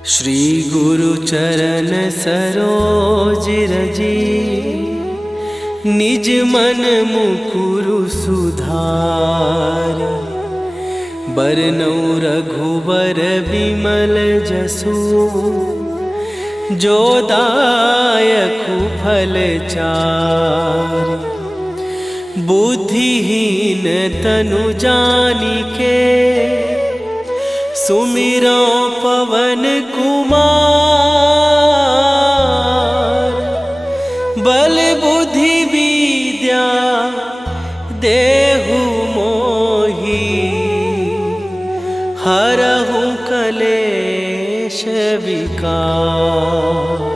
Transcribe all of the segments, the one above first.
श्री गुरु चरण सरोज रजी, निज मन मुकुरु सुधार। बरनौ रघुबर बिमल जसु, जो दायकु फल चार। बुद्धिहीन तनु जानिके, सुमिरो पवन कुमार। बल बुद्धि विद्या देहु मोहि, हरहु कलेश विकार।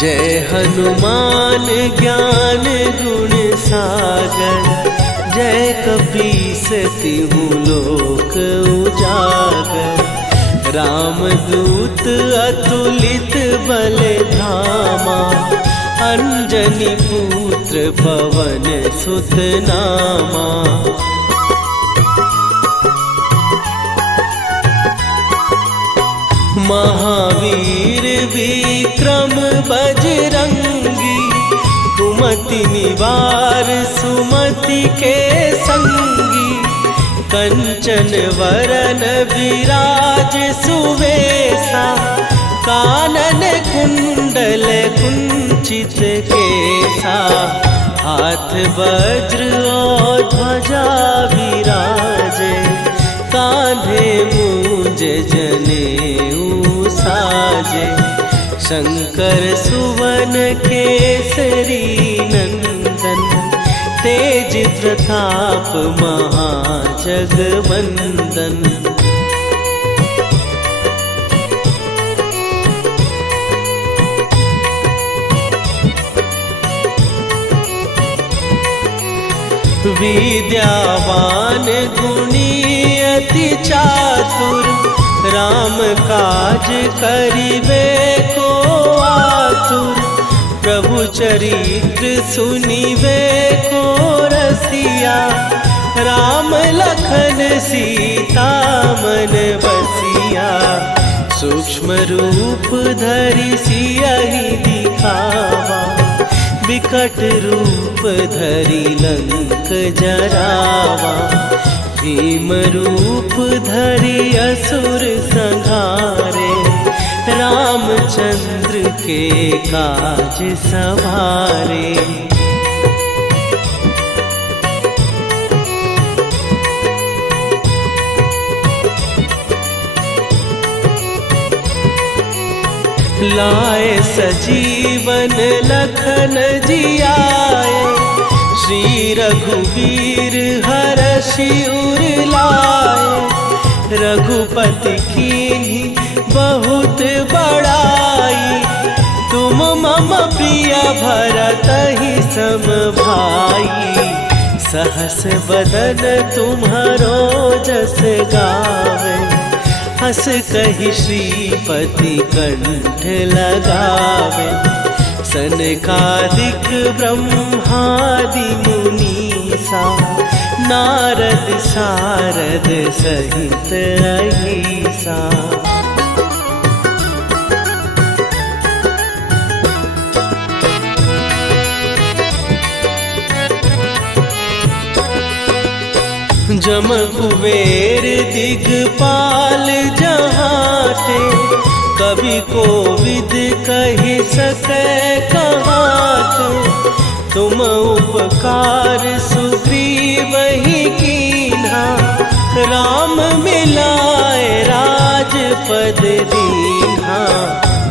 जय हनुमान ज्ञान गुण सागर, जय कपीस तिहु लोक उजागर। रामदूत अतुलित बल धामा, अंजनी पुत्र पवन सुत नामा। महावीर विक्रम बजरंगी, कुमति निवार सुमति के संगी। कंचन वरन विराज सुवेशा, कानन कुंडल कुंचित केसा। हाथ वज्र और ध्वजा विराजे, कांधे मूंज जनेऊ साजे। शंकर सुवन केसरी नंदन, तेज प्रताप महाजगवंदन। विद्यावान गुणी अति चातुर, राम काज करिबे को आतुर। प्रभु चरित्र सुनिबे को रसिया, राम लखन सीता मन बसिया। सूक्ष्म रूप धरि सियहि दिखावा, विकट रूप धरि लंक जरावा। भीम रूप धरि असुर संहारे, रामचंद्र के काज सवारे। लाए सजीवन लखन जियाए, श्री रघुवीर हरषि उर लाए। रघुपति कीन्ही बहुत बड़ाई, तुम मम प्रिय भरतहि सम भाई। सहस बदन तुम्हारो जस गावे, हस कहि श्रीपति कंठ लगावे। सनकादिक ब्रह्मादि मुनीसा, नारद सारद सहित अहिसा। जम कुबेर दिगपाल जहाते, कवि कोविद कहि सकै कहाते। तुम उपकार सुग्रीवहि कीन्हा, राम मिलाए राजपद दीन्हा।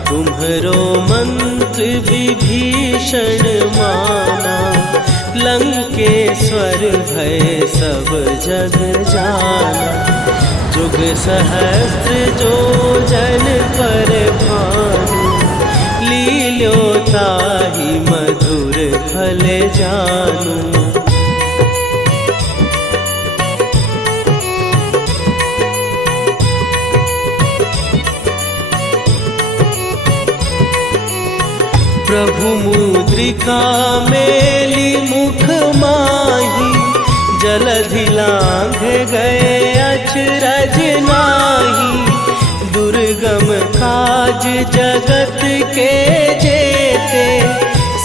तुम्हरो मंत्र विभीषण माना, लंकेश्वर भय सब जग जाना। जुग सहस्त्र जो जन पर भानु, लील्यो ताहि मधुर फल जानू। प्रभु मुद्रिका मेली मुख माही, जलधि लांघ गए अचरज नाही। दुर्गम काज जगत के जेते,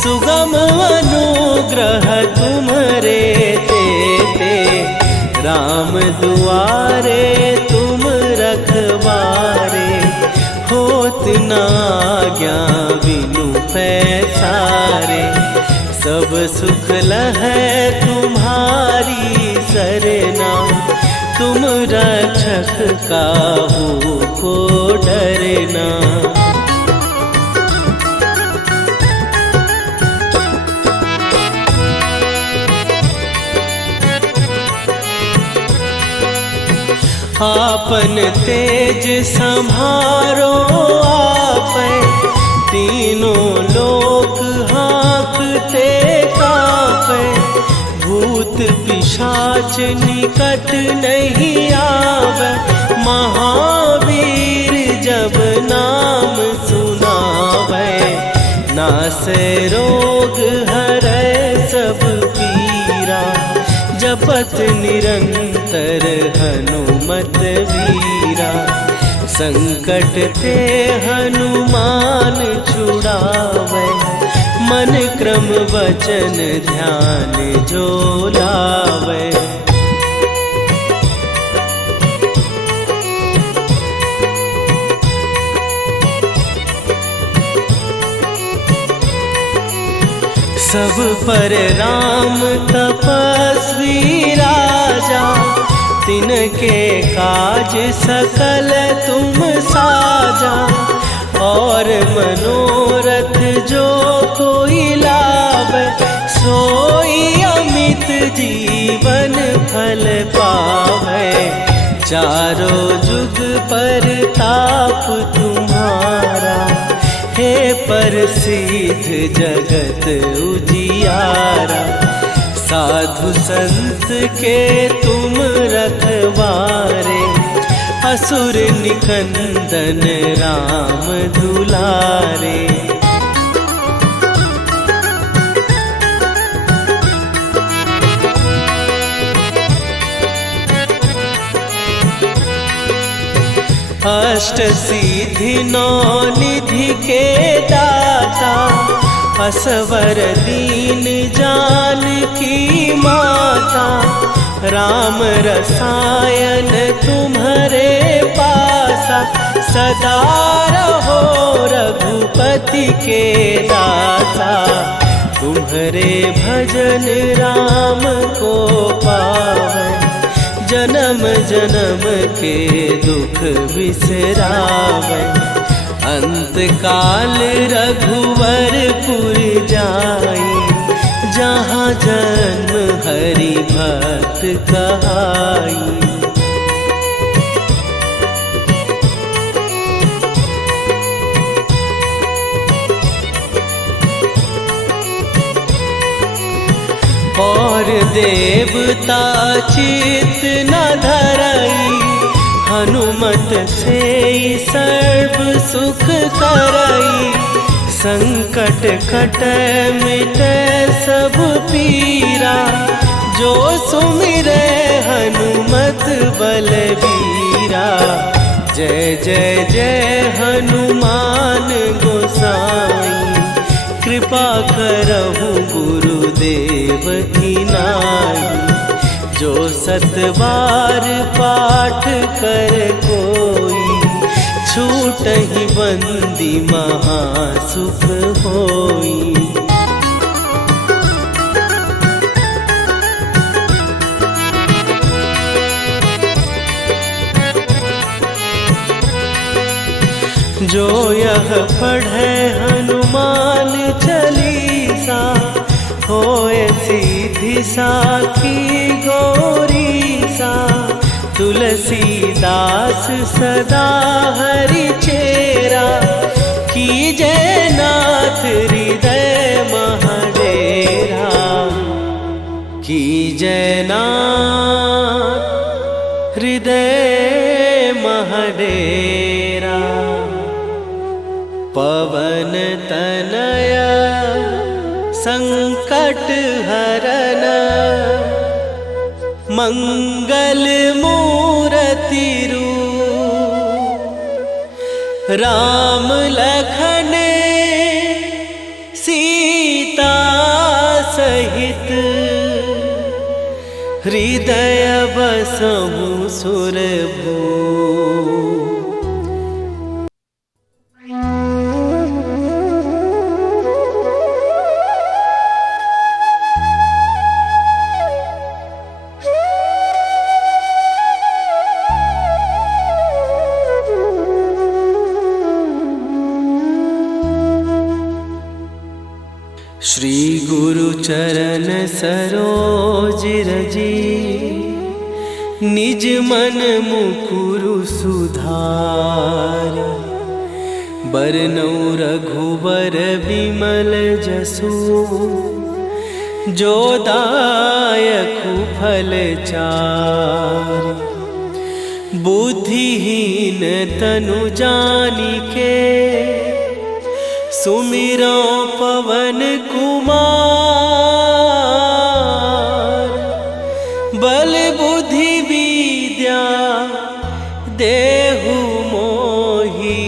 सुगम अनुग्रह तुम्हरे तेते। राम दुआरे तुम रखवारे, होत न आज्ञा बिनु पैसारे। सब सुख लहै तुम्हारी सरना, तुम रक्षक काहू को डरना। आपन तेज संभारो आपै, तीनों लोक हाँकते कांपै। भूत पिशाच निकट नहीं आवे, महावीर जब नाम सुनावे। नासै रोग हरै सब पीरा, जपत निरंतर हनुमत वीरा। संकट ते हनुमान छुड़ावे, मन क्रम वचन ध्यान जो लावे। सब पर राम तपस्वी राजा, तिनके काज सकल तुम साजा। और मनोरथ जो कोई लावे, सोई अमित जीवन फल पावे। चारों जुग पर ताप तुम्हारा, हे प्रसिद्ध जगत उजियारा। साधु संत के तुम रखवारे, असुर निकंदन राम दुलारे। अष्ट सिद्धि नौ निधि के दाता, असवर दीन जानकी माता। राम रसायन तुम्हारे पासा, सदा रहो रघुपति के दासा। तुम्हारे भजन राम को पावै, जन्म जन्म के दुख बिसरावै। अंत काल रघुवरपुर जाई, जहाँ जन्म हरि भक्त कहाई। और देवता चित न धरई, हनुमत से सर्व सुख करई। संकट कटै मिटै सब पीरा, जो सुमिरै हनुमत बलबीरा। जय जय जय हनुमान गोसाई, कृपा करहु गुरुदेव की नाई। जो सतबार पाठ कर कोई, छूटहि बंदी महासुख होई। जो यह पढ़े हनुमान चालीसा, होए सीधी साखी गौरीसा। तुलसीदास सदा हरि चेरा, कीजय नाथ हृदय महडेरा। कीजय नाथ हृदय महडेरा। पवन तनय संकट हरन मंगल मूर्ति रूप राम लखन सीता सहित हृदय बसहु सुरभू। श्री गुरु चरण सरोज रजी निज मन मुकुरु सुधार। बरनउँ रघुबर बिमल जसु जो दायकु फल चार। बुद्धिहीन तनु जानिके सुमिरो पवन कुमार। बल बुद्धि विद्या देहु मोहि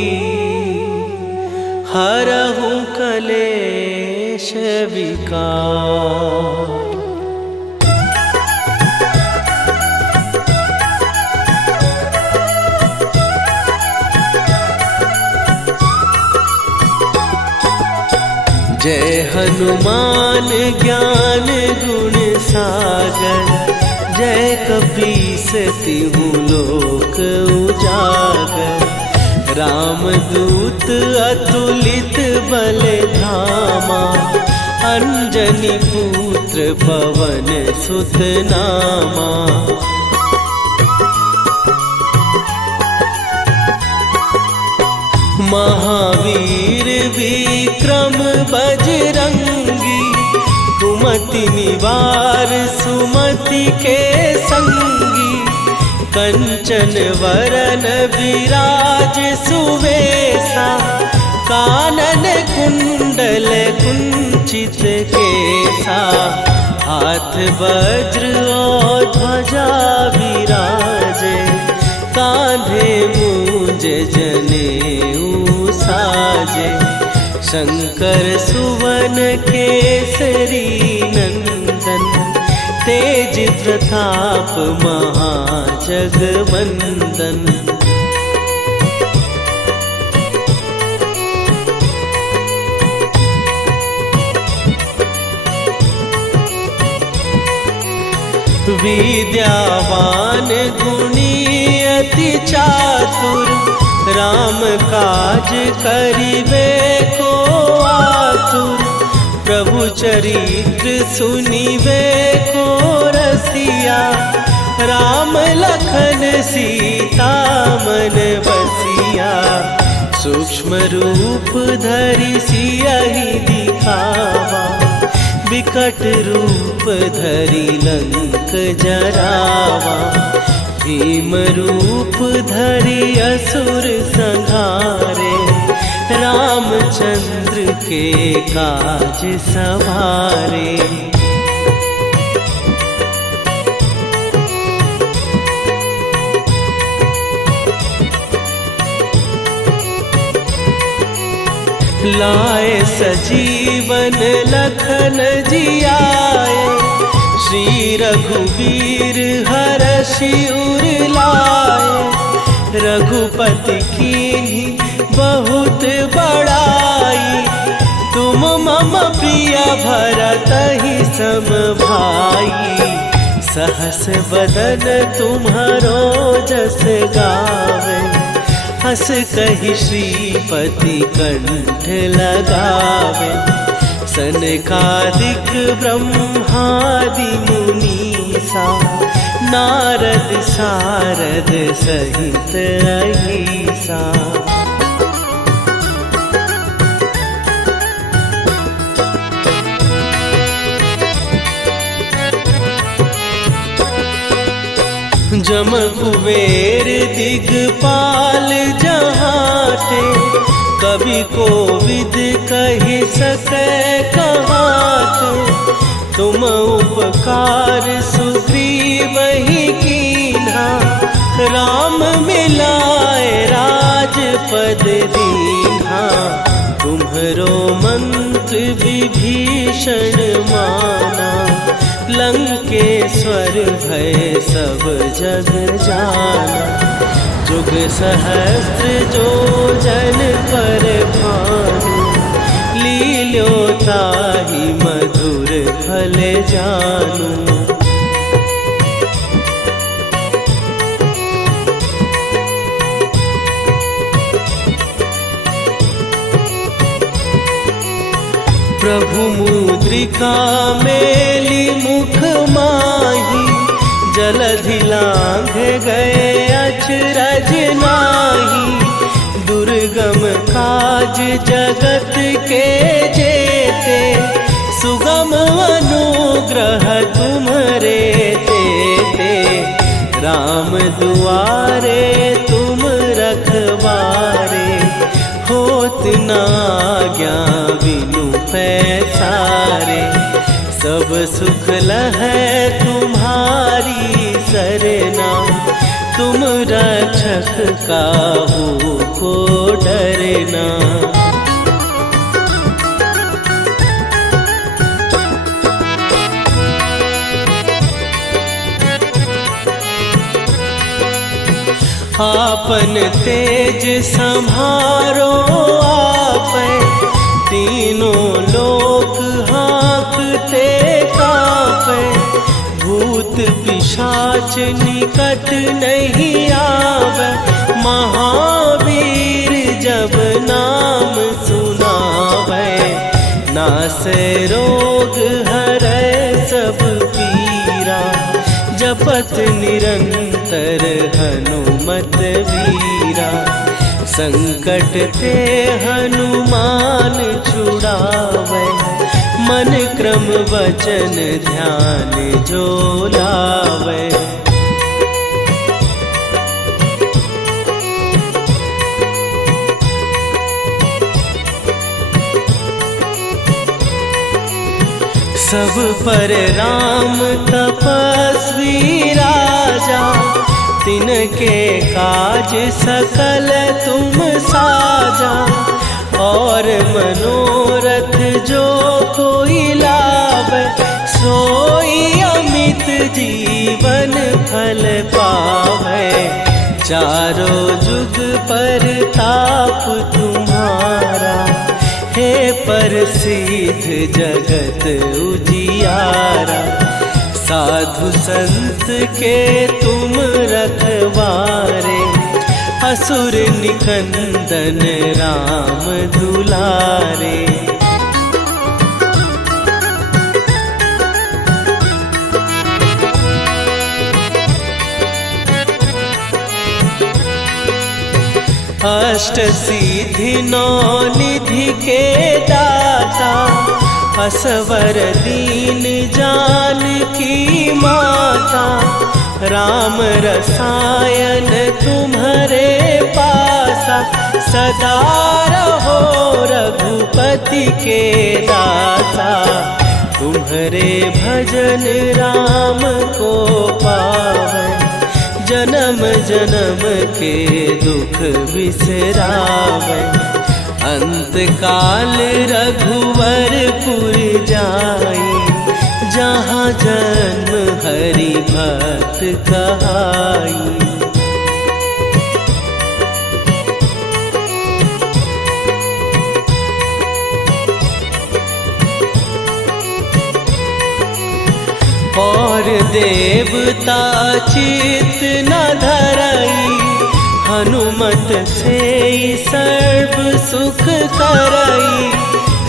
हरहु कलेश विकार। जय हनुमान ज्ञान गुण सागर। जय कपीस तिहु लोक उजागर। रामदूत अतुलित बल धामा। अंजनी पुत्र पवन सुत नामा। महावीर विक्रम बजरंगी। कुमति निवार सुमति के संगी। कंचन वरन विराज सुवेशा। कानन कुंडल कुंचित केसा। हाथ वज्र और ध्वजा विराजे। कांधे मूंज जनेऊ साजे। शंकर सुवन केसरी नंदन। तेज प्रताप महाजगवंदन। विद्यावान गुणी अति चातुर। राम काज करिबे को आतुर। प्रभु चरित्र सुनिबे को रसिया। राम लखन सीता मन बसिया। सूक्ष्म रूप धरि सियहि दिखावा। विकट रूप धरि लंक जरावा। भीम रूप धरि असुर संहारे। रामचंद्र के काज सवारे। लाए सजीवन लखन जियाए। श्री रघुवीर हरषि उर लाए। रघुपति कीन्ही बहुत बड़ाई। तुम मम प्रिय भरतहि सम भाई। सहस बदन तुम्हारो जस गावे। हस कहि श्रीपति कंठ लगावे। सनकादिक ब्रह्मादि मुनीसा। नारद सारद सहित अहिसा। जम कुबेर दिगपाल जहाते। कवि कोविद कहि सकै कहाते। तुम उपकार सुग्रीव ही कीन्हा, राम मिलाए राजपद दीन्हा। तुम्हरो मंत्र विभीषण माना, लंकेश्वर भय सब जग जाना। जुग सहस्त्र जो जन पर भानु, लील्यो ताहि मधुर फल जानू। प्रभु मुद्रिका मेली मुख माही, जलधि लांघ गए अचरज नाहि। दुर्गम काज जगत के जेते, सुगम अनुग्रह तुम्हरे तेते। राम दुआरे तुम रखवारे, होत न आज्ञा बिनु पैसारे। सब सुख लहै तुम्हारी सरना, तुम रक्षक काहू को डरना। आपन तेज संभारो आपै, तीनों लोक हाँकते कांपै। भूत पिशाच निकट नहीं आवे, महावीर जब नाम सुनावे। नासै रोग हरै सब पीरा, जपत निरंतर हनुमत वीरा। संकट ते हनुमान छुड़ावे, मन क्रम वचन ध्यान जो लावे। सब पर राम तपस्वी राजा, तिनके काज सकल तुम साजा। और मनोरथ जो कोई लावे, सोई अमित जीवन फल पावे। चारों जुग पर ताप तुम्हारा, हे प्रसिद्ध जगत उजियारा। साधु संत के तुम रखवारे, असुर निकंदन राम दुलारे। अष्ट सिद्धि नौ निधि के दाता, असवर दीन जानकी माता। राम रसायन तुम्हरे पासा, सदा रहो रघुपति के दासा। तुम्हरे भजन राम को पावै, जन्म जन्म के दुख बिसरावे। अंत काल रघुवरपुर जाई, जहाँ जन्म हरि भक्त कहाई। और देवता चित न धरई, हनुमत से सर्व सुख करई।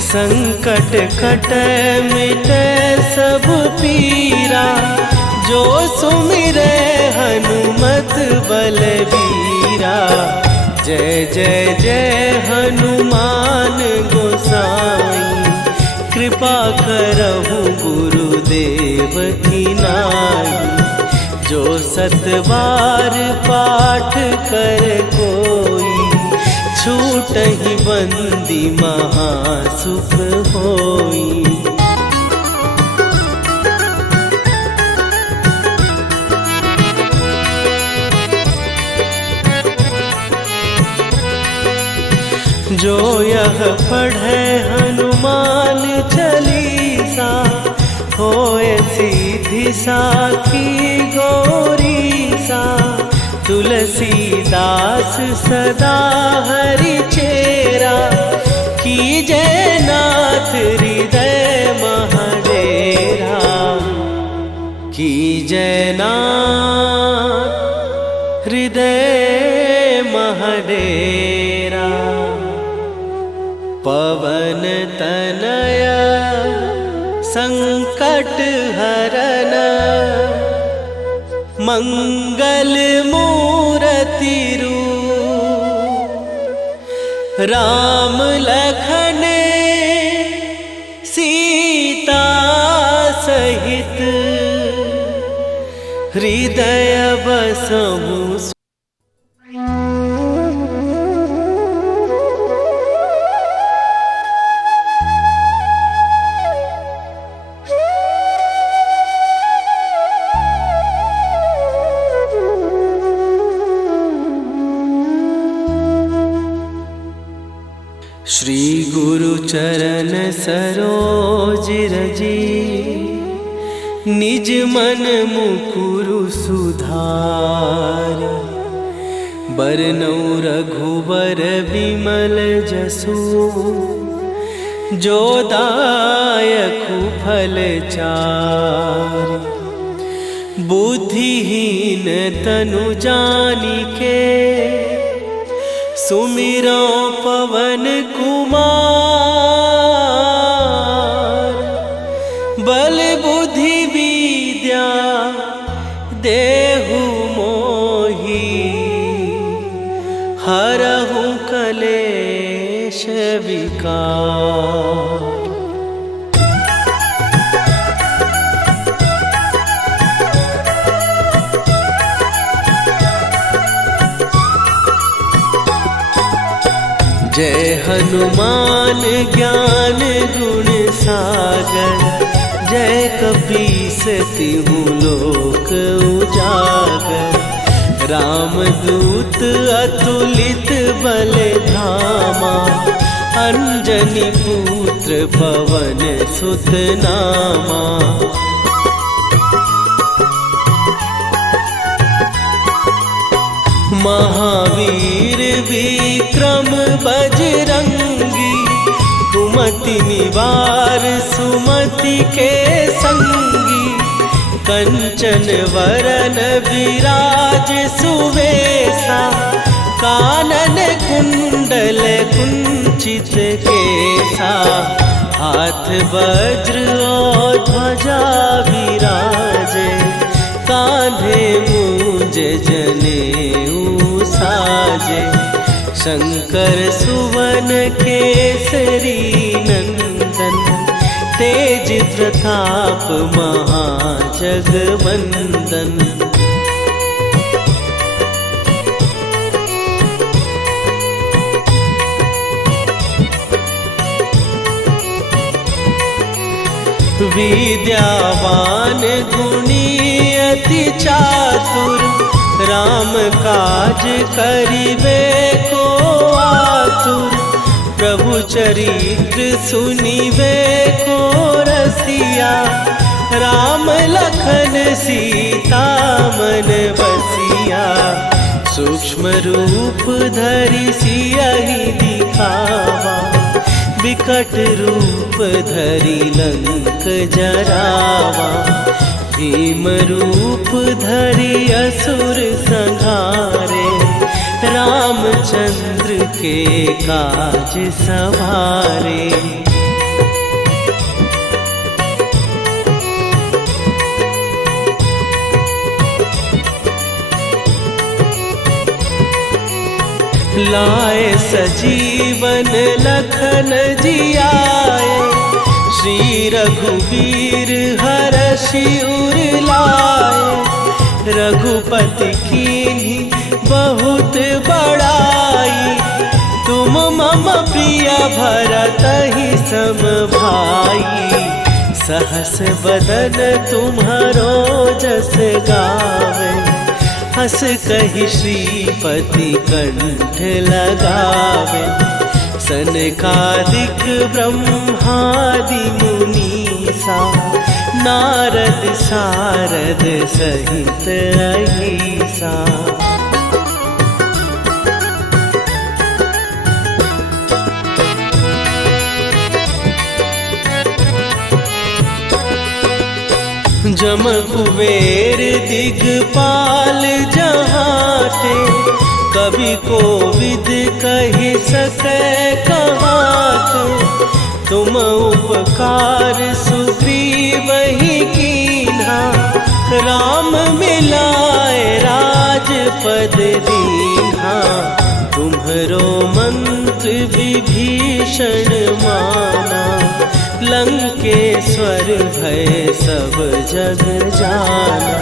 संकट कटै मिटै सब पीरा, जो सुमिरै हनुमत बलबीरा। जय जय जय हनुमान गोसाई, कृपा करहु गुरुदेव की नाई। जो सतबार पाठ कर कोई, छूटहि बंदी महासुख होई। जो यह पढ़े हनुमान चालीसा, होए सीधी साखी गौरी सा। तुलसीदास सदा हरि चेरा, कीजय नाथ हृदय महडेरा। कीजय नाथ हृदय महडेरा। पवन तनय संकट हरन, मंगल मूरति रूप। राम लखन सीता सहित, हृदय बसहु। श्री गुरु चरण सरोज रजी, निज मन मुकुरु सुधार। बरनौ रघुबर विमल जसु, जो दायकु फल चार। बुद्धिहीन तनु जानिके, सुमिरो पवन कुमार। बल बुद्धि विद्या देहु मोहि, हरहु कलेश विकार। जय हनुमान ज्ञान गुण सागर, जय कपीस तिहु लोक उजागर। रामदूत अतुलित बल धामा, अंजनी पुत्र पवन सुत नामा। महावीर विक्रम बजरंगी, कुमति निवार सुमति के संगी। कंचन वरन विराज सुवेशा, कानन कुंडल कुंचित केसा। हाथ वज्र और ध्वजा विराजे, कांधे मूंज जनेऊ साजे। शंकर सुवन केसरी नंदन, तेज प्रताप महाजगवंदन। विद्यावान गुणी अति चातुर, राम काज करिबे को आतुर। प्रभु चरित्र सुनिबे को रसिया, राम लखन सीता मन बसिया। सूक्ष्म रूप धरि सियहि दिखावा, विकट रूप धरि लंक जरावा। भीम रूप धरि असुर संहारे, रामचंद्र के काज सवारे। लाए सजीवन लखन जियाए, श्री रघुवीर हरषि उर लाए। रघुपति कीन्ही बहुत बड़ाई, तुम मम प्रिय भरतहि सम भाई। सहस बदन तुम्हारो जस गावे, हस कहि श्रीपति कंठ लगावे। सनकादिक ब्रह्मादि मुनीसा नारद सारद सहित अहिसा। जम कुबेर दिगपाल जहाँ थे, कवि को विद कहि सकै कहाते। तुम उपकार सुग्रीव ही कीन्हा, राम मिलाए राजपद दीन्हा। तुम्हरो मंत्र विभीषण माना, लंकेश्वर भय सब जग जाना।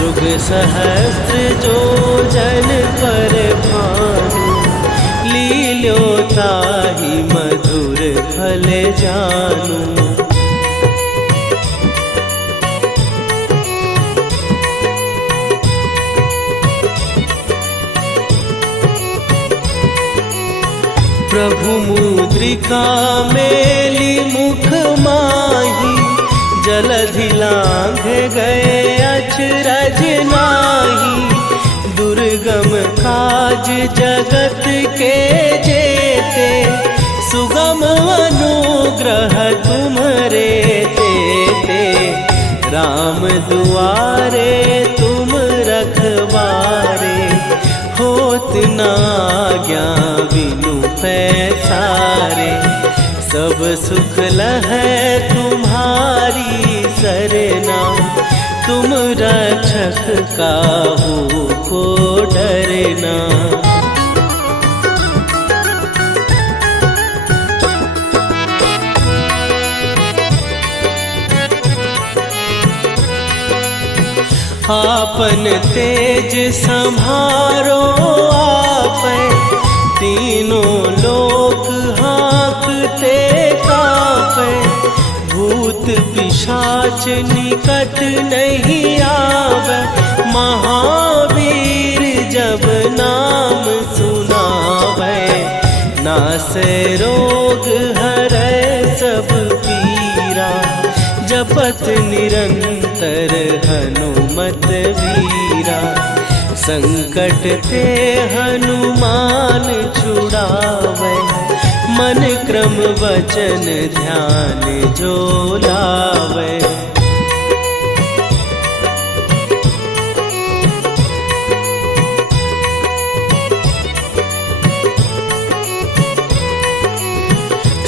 जुग सहस्त्र जो जन पर भानु, लील्यो ताहि मधुर फल जानू। प्रभु मुद्रिका मेली मुख माही, जलधि लांघ गए अचरज नाही। दुर्गम काज जगत के जेते, सुगम अनुग्रह तुम्हरे तेते। राम दुआरे तुम रखवारे, होत न आज्ञा बिनु पैसारे। सब सुख लहै तुम्हारी सरना, तुम रक्षक काहू को डरना। आपन तेज संभारो आपै, तीनों लोक हाँकते कापै। भूत पिशाच निकट नहीं आवे, महावीर जब नाम सुनावे। नासै रोग हरै सब पीरा, जपत निरंतर हनुमत वीरा। संकट ते हनुमान छुड़ावे, मन क्रम वचन ध्यान जो लावे।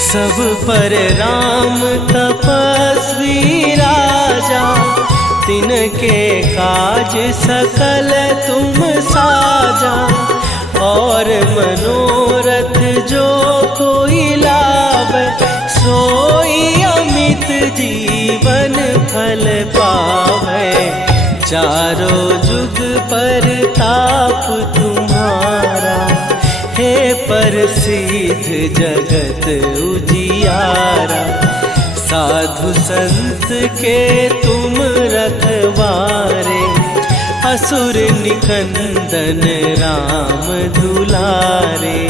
सब पर राम तपस्वी राजा, तिनके काज सकल तुम साजा। और मनोरथ जो कोई लावे, सोई अमित जीवन फल पावे। चारों जुग पर ताप तुम्हारा, हे प्रसिद्ध जगत उजियारा। साधु संत के तुम रखवारे, असुर निकंदन राम दुलारे।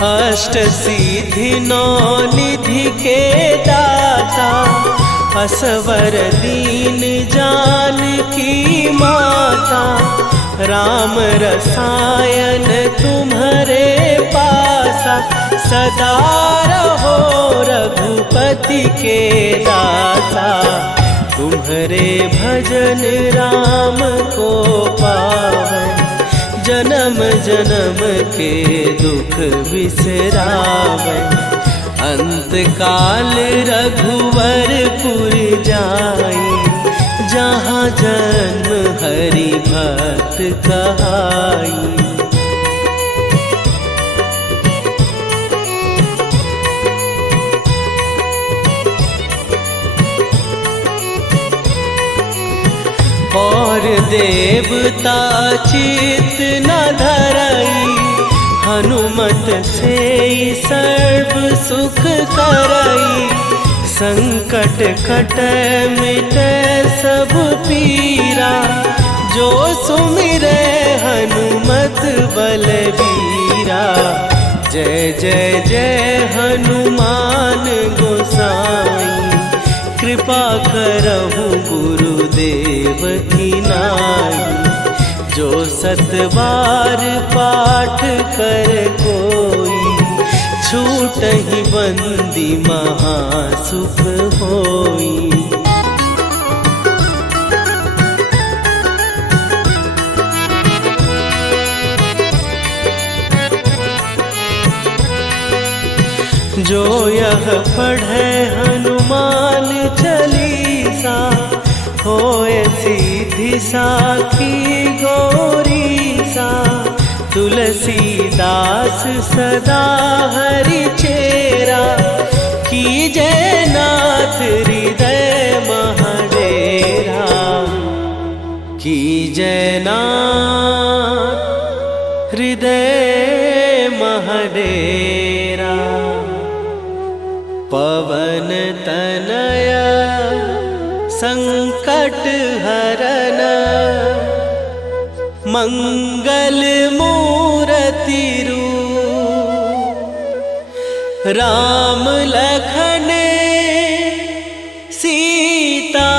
अष्ट सिद्धि नौ निधि के दाता, असवर दीन जानकी माता। राम रसायन तुम्हारे पासा, सदा रहो रघुपति के दासा। तुम्हारे भजन राम को पावे, जन्म जन्म के दुख बिसरावे। अंत काल रघुवरपुर जाई, जहाँ जन्म हरि भक्त कहाई। और देवता चित न धरई, हनुमत से सर्व सुख करई। संकट कटे मिटे सब पीरा, जो सुमिरे हनुमत बलबीरा। जय जय जय हनुमान गोसाई, कृपा करहु गुरुदेव की नाई। जो 7 बार पाठ कर कोई, छूटहि बंदी महासुख होई। जो यह पढ़े हनुमान चालीसा, होए सीधी साखी गौरीसा। तुलसीदास सदा हरि चेरा, कीजय नाथ हृदय महडेरा। कीजय नाथ हृदय महडेरा। पवन तनया संकट हरन, मंगल मूर्ति रूप। राम लखन सीता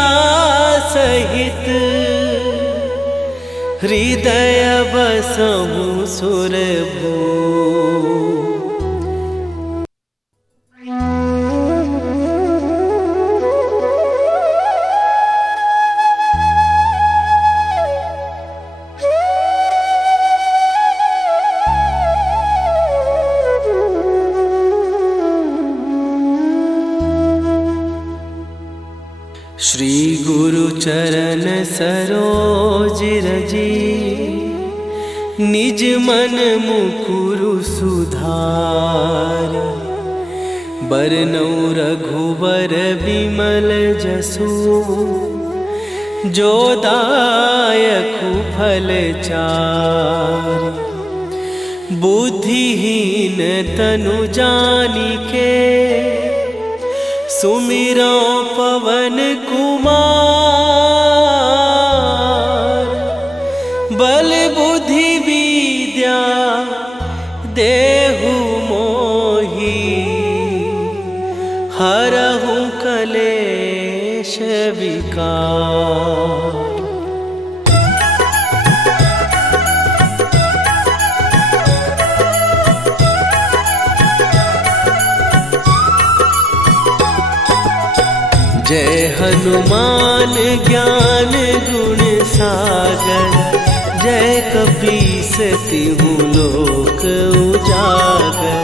सहित, हृदय बसहु सुरभूप। श्री गुरु चरण सरोज रजी, निज मन मुकुरु सुधार। बरनउँ रघुबर बिमल जसु, जो दायकु फल चारि। बुद्धिहीन तनु जानिके, सुमिरो पवन कुमार। बल बुद्धि विद्या देहु मोहि, हरहु कलेश विकार। जय हनुमान ज्ञान गुण सागर, जय कपीस तिहु लोक उजागर।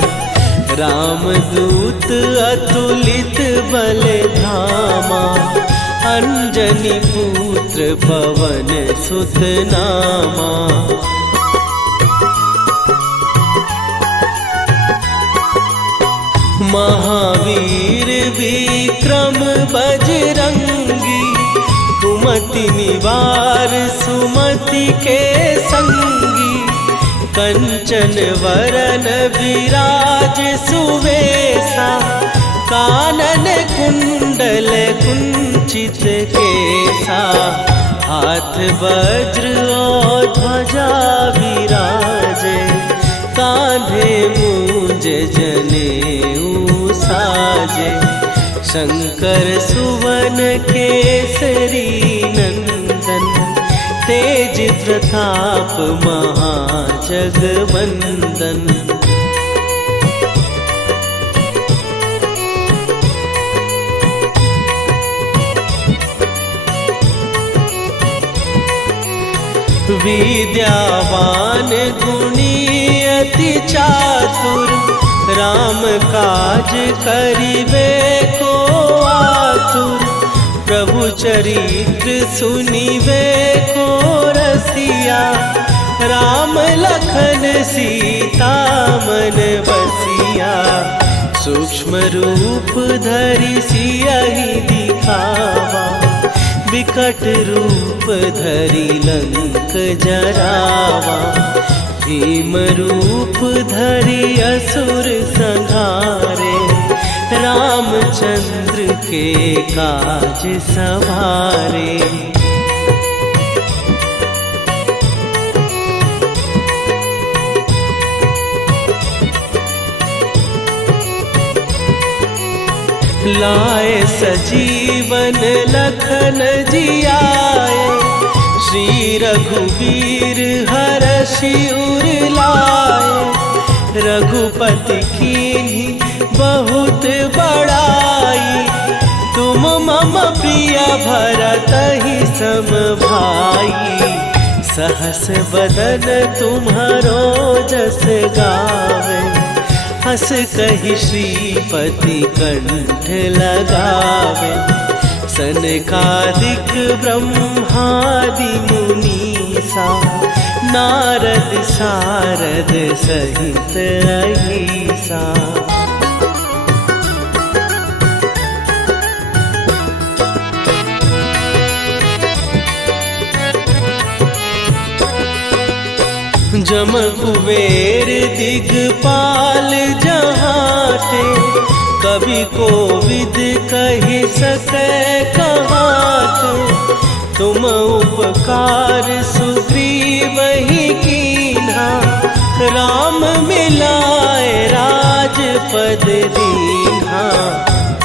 रामदूत अतुलित बल धामा, अंजनी पुत्र पवन सुत नामा। महावीर विक्रम बजरंगी, कुमति निवार सुमति के संगी। कंचन वरन विराज सुवेसा, कानन कुंडल कुंचित केसा। हाथ वज्र और ध्वजा विराजे, कांधे मूंज जनेऊ साजे। शंकर सुवन केसरी नंदन, तेज प्रताप महाजगवंदन। विद्यावान गुणी अति चातुर, राम काज करिबे को आतुर। प्रभु चरित्र सुनिबे को रसिया, राम लखन सीता मन बसिया। सूक्ष्म रूप धरि सियहि दिखावा, विकट रूप धरि लंक जरावा। भीम रूप धरि असुर संहारे, रामचंद्र के काज सवारे। लाए सजीवन लखन जियाए, श्री रघुवीर हरषि उर लाए। रघुपति कीन्ही बहुत बड़ाई, तुम मम प्रिय भरतहि सम भाई। सहस बदन तुम्हारो जस गावे, हस कहि श्रीपति कंठ लगावे। सनकादिक ब्रह्मादि मुनीसा, नारद सारद सहित अहिसा। जम कुबेर दिगपाल जहाते, कवि कोविद कहि सकै कहाते। तुम उपकार सुग्रीवहि कीन्हा, राम मिलाए राजपद दीन्हा।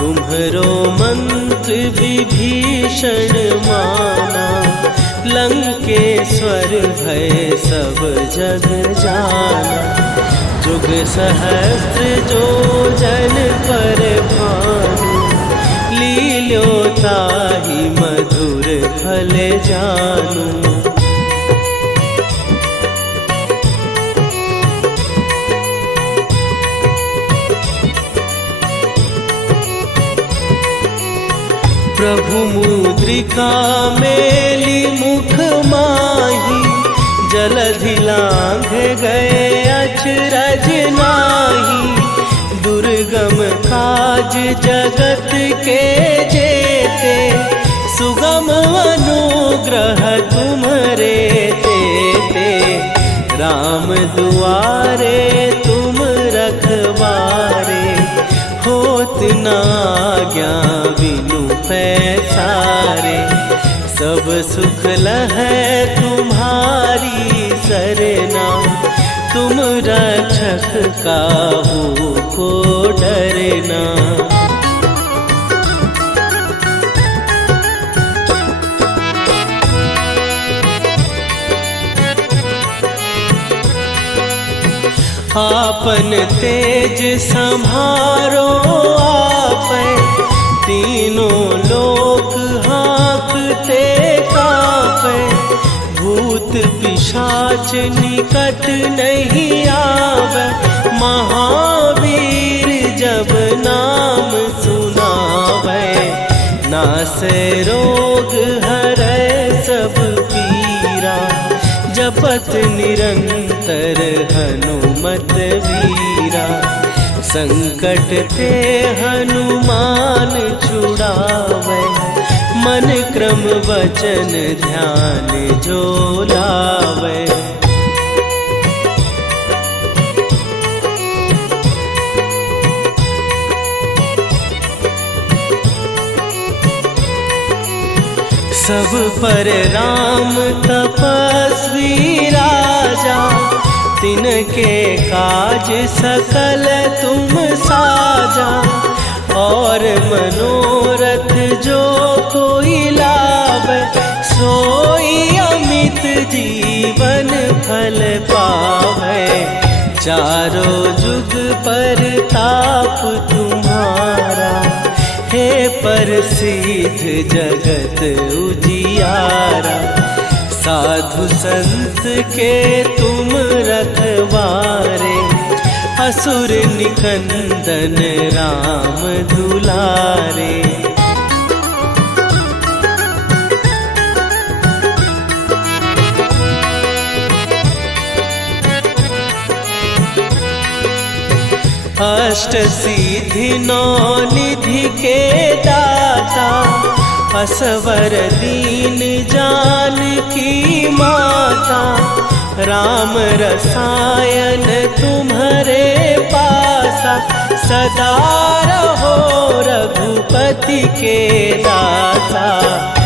तुम्हरो मंत्र विभीषण माना, लंकेश्वर भय सब जग जाना। जुग सहस्त्र जो जन पर भानु, लील्यो ताहि मधुर फल जानू। प्रभु मुद्रिका मेली मुख माही, जलधि लांघ गए अचरज नाही। दुर्गम काज जगत के जेते, सुगम अनुग्रह तुम्हरे तेते। राम दुआरे तुम रखवारे, होत न आज्ञा बिनु पैसारे। सब सुख लहै तुम्हारी सरना, तुम रक्षक काहू को डरना। आपन तेज सम्हारो आपै, तीनों लोक हाँकते कांपै। भूत पिशाच निकट नहीं आवे, महावीर जब नाम सुनावे। नासै रोग हरै सब पीरा, जपत निरंतर हनुमत वीरा। संकट ते हनुमान छुड़ावे, मन क्रम वचन ध्यान जो लावे। सब पर राम तपस्वी राजा, तिनके काज सकल तुम साजा। और मनोरथ जो कोई लावे, सोई अमित जीवन फल पावे। चारों जुग पर ताप तुम्हारा, हे प्रसिद्ध जगत उजियारा। साधु संत के तुम रखवारे, असुर निकंदन राम दुलारे। अष्ट सिद्धि नौ निधि के दाता, असवर दीन जानकी माता। राम रसायन तुम्हारे पासा, सदा रहो रघुपति के दाता।